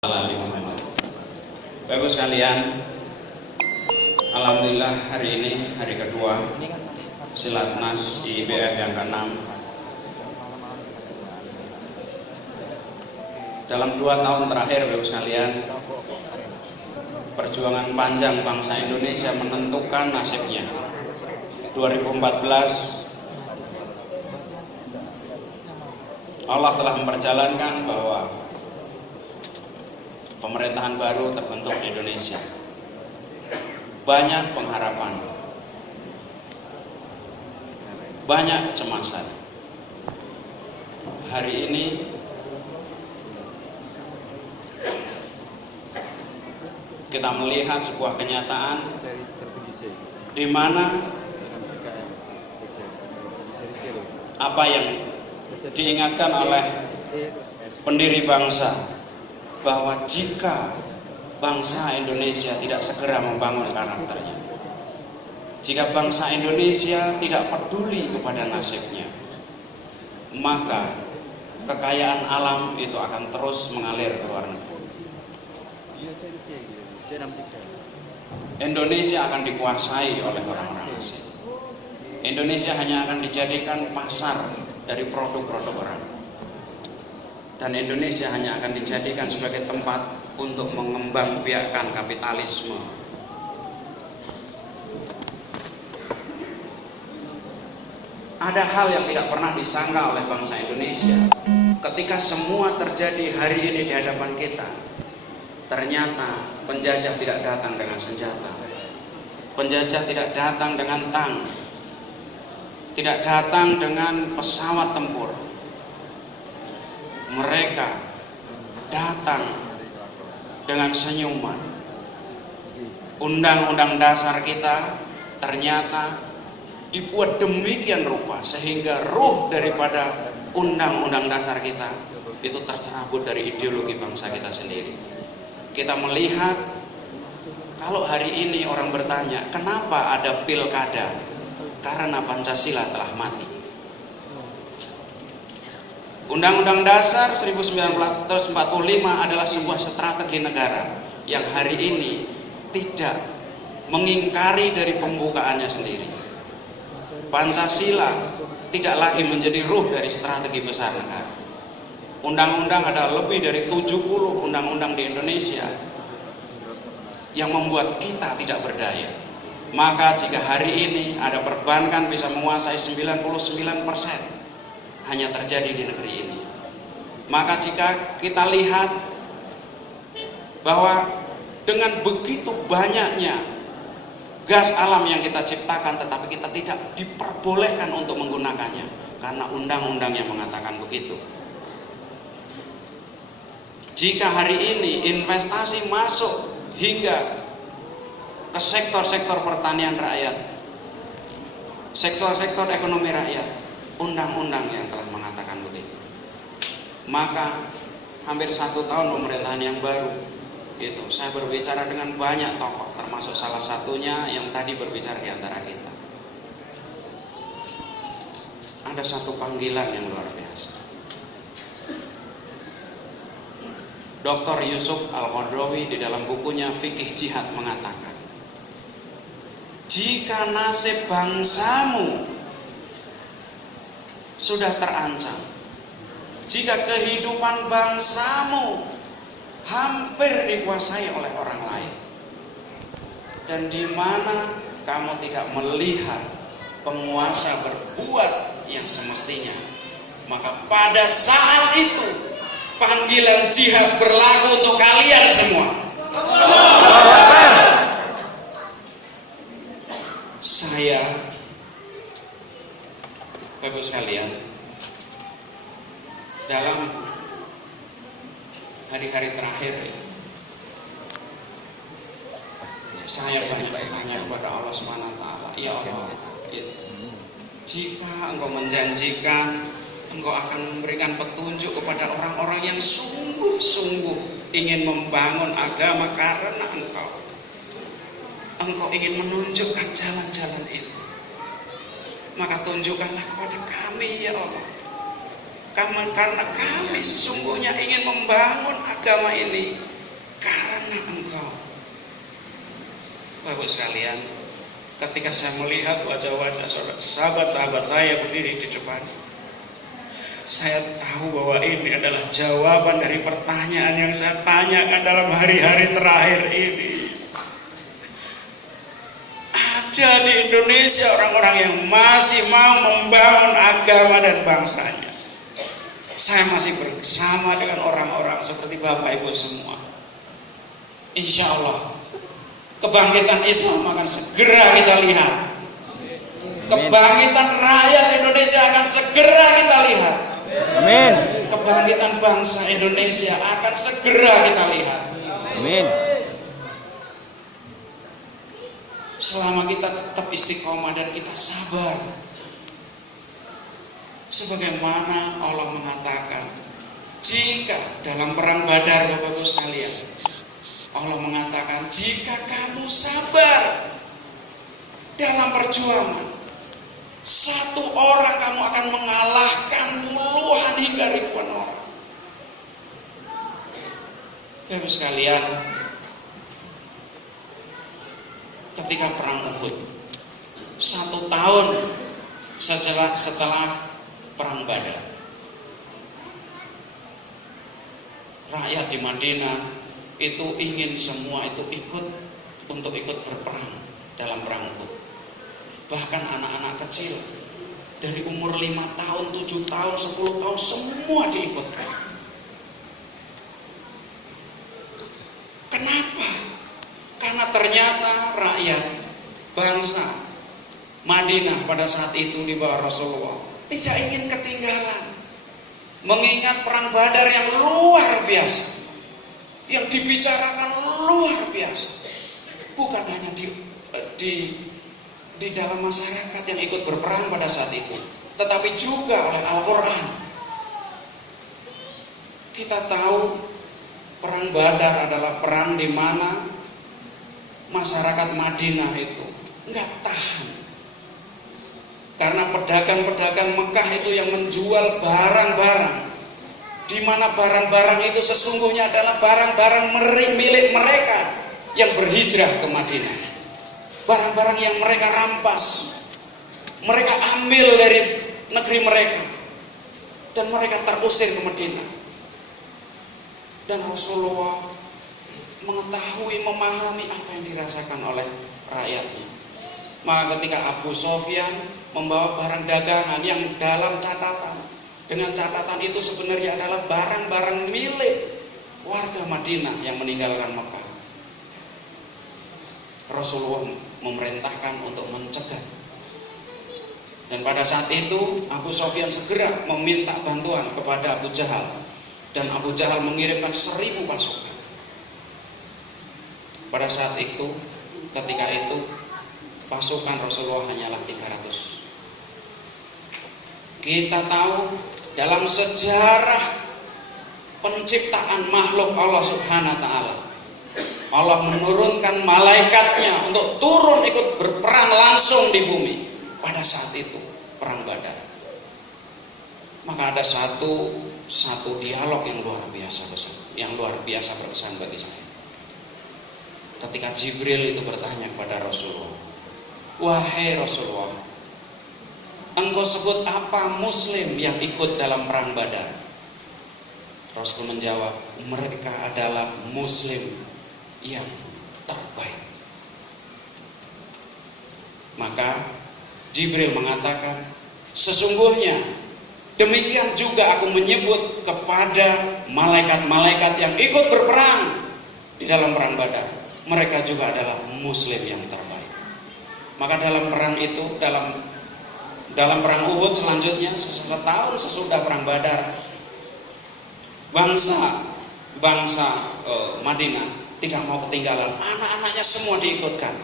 Bapak sekalian, alhamdulillah hari ini hari kedua Silatnas IBF yang ke-6. Dalam 2 tahun terakhir Bapak sekalian, perjuangan panjang bangsa Indonesia menentukan nasibnya. 2014 Allah telah memperjalankan bahwa pemerintahan baru terbentuk di Indonesia. Banyak pengharapan, banyak kecemasan. Hari ini kita melihat sebuah kenyataan di mana apa yang diingatkan oleh pendiri bangsa, bahwa jika bangsa Indonesia tidak segera membangun karakternya, jika bangsa Indonesia tidak peduli kepada nasibnya, maka kekayaan alam itu akan terus mengalir ke luar negeri. Indonesia akan dikuasai oleh orang-orang asing. Indonesia hanya akan dijadikan pasar dari produk-produk orang. Dan Indonesia hanya akan dijadikan sebagai tempat untuk mengembangbiakkan kapitalisme. Ada hal yang tidak pernah disangka oleh bangsa Indonesia ketika semua terjadi hari ini di hadapan kita. Ternyata penjajah tidak datang dengan senjata, penjajah tidak datang dengan tank, tidak datang dengan pesawat tempur. Mereka datang dengan senyuman. Undang-undang dasar kita ternyata dibuat demikian rupa sehingga ruh daripada undang-undang dasar kita itu tercerabut dari ideologi bangsa kita sendiri. Kita melihat kalau hari ini orang bertanya, kenapa ada pilkada? Karena Pancasila telah mati. Undang-Undang Dasar 1945 adalah sebuah strategi negara yang hari ini tidak mengingkari dari pembukaannya sendiri. Pancasila tidak lagi menjadi ruh dari strategi besar negara. Undang-undang ada lebih dari 70 undang-undang di Indonesia yang membuat kita tidak berdaya. Maka jika hari ini ada perbankan bisa menguasai 99%, hanya terjadi di negeri ini. Maka jika kita lihat bahwa dengan begitu banyaknya gas alam yang kita ciptakan, tetapi kita tidak diperbolehkan untuk menggunakannya karena undang-undang yang mengatakan begitu. Jika hari ini investasi masuk hingga ke sektor-sektor pertanian rakyat, sektor-sektor ekonomi rakyat, undang-undang yang telah mengatakan begitu. Maka hampir 1 tahun pemerintahan yang baru itu saya berbicara dengan banyak tokoh, termasuk salah satunya yang tadi berbicara di antara kita. Ada satu panggilan yang luar biasa. Dr. Yusuf Al-Qaradawi di dalam bukunya Fikih Jihad mengatakan, jika nasib bangsamu sudah terancam, jika kehidupan bangsamu hampir dikuasai oleh orang lain, dan di mana kamu tidak melihat penguasa berbuat yang semestinya, maka pada saat itu panggilan jihad berlaku untuk kalian semua. Saya, Bapak sekalian, dalam hari-hari terakhir saya banyak bertanya kepada Allah SWT. Ya Allah, jika Engkau menjanjikan Engkau akan memberikan petunjuk kepada orang-orang yang sungguh-sungguh ingin membangun agama karena Engkau ingin menunjukkan jalan-jalan itu, maka tunjukkanlah kepada kami ya Allah. Karena kami sesungguhnya ingin membangun agama ini karena engkau. Bapak sekalian, ketika saya melihat wajah-wajah sahabat-sahabat saya berdiri di depan, saya tahu bahwa ini adalah jawaban dari pertanyaan yang saya tanyakan dalam hari-hari terakhir ini. Ada di Indonesia orang-orang yang masih mau membangun agama dan bangsanya. Saya masih bersama dengan orang-orang seperti Bapak Ibu semua. Insya Allah kebangkitan Islam akan segera kita lihat. Kebangkitan rakyat Indonesia akan segera kita lihat. Amin. Kebangkitan bangsa Indonesia akan segera kita lihat. Amin. Selama kita tetap istiqomah dan kita sabar, sebagaimana Allah mengatakan, jika dalam perang Badar, Bapak Ibu sekalian, Allah mengatakan, jika kamu sabar dalam perjuangan, satu orang kamu akan mengalahkan puluhan hingga ribuan orang. Bapak Ibu sekalian, ketika perang Uhud, 1 tahun setelah perang Badar, rakyat di Madinah itu ingin semua itu ikut berperang dalam perang Uhud. Bahkan anak-anak kecil dari umur 5 tahun, 7 tahun, 10 tahun semua diikutkan. Kenapa? Karena ternyata rakyat bangsa Madinah pada saat itu di bawah Rasulullah tidak ingin ketinggalan, mengingat perang Badar yang luar biasa, yang dibicarakan luar biasa, bukan hanya di dalam masyarakat yang ikut berperang pada saat itu, tetapi juga oleh Al-Quran. Kita tahu perang Badar adalah perang di mana masyarakat Madinah itu nggak tahan, karena pedagang-pedagang Mekah itu yang menjual barang-barang, di mana barang-barang itu sesungguhnya adalah barang-barang milik mereka yang berhijrah ke Madinah. Barang-barang yang mereka rampas, mereka ambil dari negeri mereka, dan mereka terusir ke Madinah. Dan Rasulullah mengetahui, memahami apa yang dirasakan oleh rakyatnya. Maka ketika Abu Sofyan membawa barang dagangan yang dalam catatan, dengan catatan itu sebenarnya adalah barang-barang milik warga Madinah yang meninggalkan Mekah, Rasulullah memerintahkan untuk mencegah. Dan pada saat itu Abu Sofyan segera meminta bantuan kepada Abu Jahal, dan Abu Jahal mengirimkan 1000 pasukan. Pada saat itu, ketika itu pasukan Rasulullah hanyalah 300. Kita tahu dalam sejarah penciptaan makhluk Allah Subhanahu wa taala, Allah menurunkan malaikatnya untuk turun ikut berperang langsung di bumi pada saat itu perang Badar. Maka ada satu dialog yang luar biasa berkesan bagi saya. Ketika Jibril itu bertanya kepada Rasulullah, wahai Rasulullah, engkau sebut apa Muslim yang ikut dalam perang Badar? Rasul menjawab, mereka adalah Muslim yang terbaik. Maka Jibril mengatakan, sesungguhnya demikian juga aku menyebut kepada malaikat-malaikat yang ikut berperang di dalam perang Badar. Mereka juga adalah Muslim yang terbaik. Maka dalam perang itu, dalam perang Uhud selanjutnya, setahun sesudah perang Badar, bangsa Madinah tidak mau ketinggalan, anak-anaknya semua diikutkan.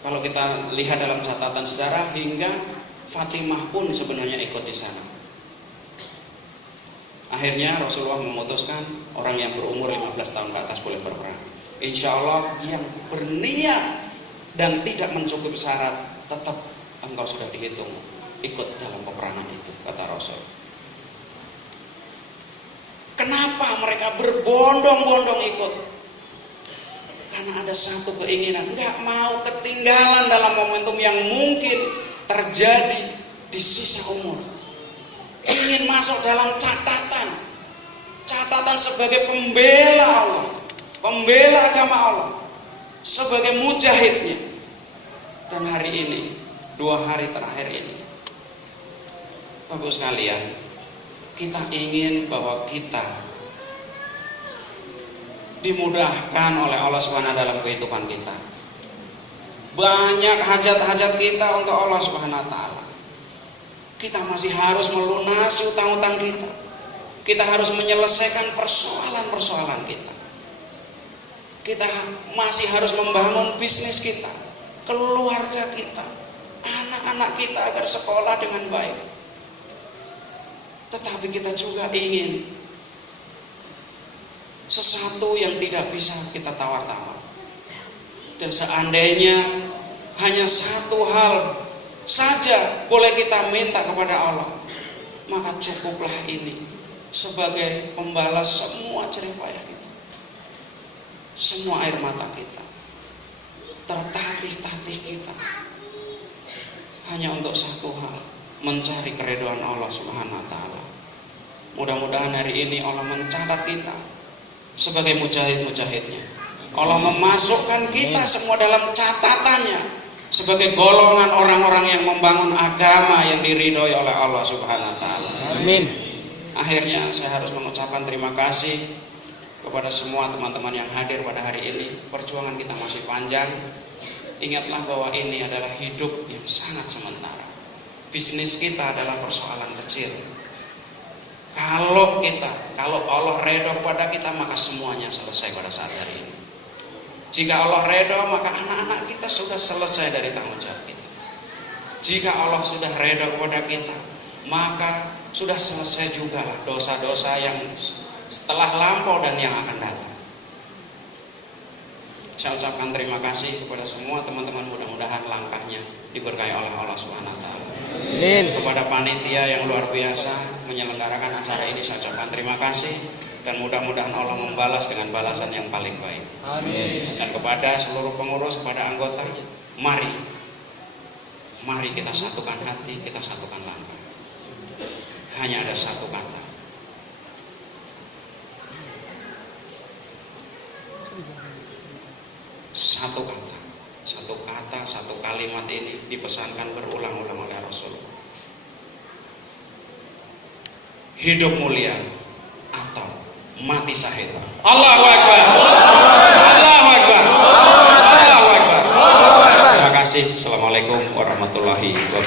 Kalau kita lihat dalam catatan sejarah, hingga Fatimah pun sebenarnya ikut di sana. Akhirnya Rasulullah memutuskan orang yang berumur 15 tahun ke atas boleh berperang. Insya Allah yang berniat dan tidak mencukupi syarat, tetap engkau sudah dihitung ikut dalam peperangan itu, kata Rasul. Kenapa mereka berbondong-bondong ikut? karena ada satu keinginan, nggak mau ketinggalan dalam momentum yang mungkin terjadi di sisa umur. Ingin masuk dalam catatan sebagai pembela Allah, pembela agama Allah, sebagai mujahidnya. Dan hari ini, 2 hari terakhir ini, Bapak sekalian, kita ingin bahwa kita dimudahkan oleh Allah SWT dalam kehidupan kita. Banyak hajat-hajat kita untuk Allah SWT. Kita masih harus melunasi utang-utang kita. Kita harus menyelesaikan persoalan-persoalan kita. Kita masih harus membangun bisnis kita, keluarga kita, anak-anak kita agar sekolah dengan baik. Tetapi kita juga ingin sesuatu yang tidak bisa kita tawar-tawar. Dan seandainya hanya satu hal saja boleh kita minta kepada Allah, maka cukuplah ini sebagai pembalas semua jerih payah kita, semua air mata kita, tertatih-tatih kita, hanya untuk satu hal, mencari keridhaan Allah Subhanahu wa Ta'ala. Mudah-mudahan hari ini Allah mencatat kita sebagai mujahid-mujahidnya. Allah memasukkan kita semua dalam catatannya sebagai golongan orang-orang yang membangun agama yang diridhoi oleh Allah Subhanahu wa Ta'ala. Amin. Akhirnya saya harus mengucapkan terima kasih kepada semua teman-teman yang hadir pada hari ini. Perjuangan kita masih panjang. Ingatlah bahwa ini adalah hidup yang sangat sementara. Bisnis kita adalah persoalan kecil. Kalau Allah redha kepada kita, maka semuanya selesai pada saat hari ini. Jika Allah redha, maka anak-anak kita sudah selesai dari tanggung jawab kita. Jika Allah sudah redha kepada kita, maka sudah selesai juga lah dosa-dosa yang setelah lampau dan yang akan datang. Saya ucapkan terima kasih kepada semua teman-teman, mudah-mudahan langkahnya diberkahi oleh Allah Subhanahu wa Ta'ala. Kepada panitia yang luar biasa menyelenggarakan acara ini, saya ucapkan terima kasih dan mudah-mudahan Allah membalas dengan balasan yang paling baik. Amin. Dan kepada seluruh pengurus, kepada anggota, mari kita satukan hati, kita satukan langkah. Hanya ada satu kata. Satu kalimat ini dipesankan berulang-ulang oleh Rasulullah. Hidup mulia atau mati syahid. Allahu Akbar. Allahu Akbar. Allahu Akbar. Terima kasih. Assalamualaikum warahmatullahi wabarakatuh.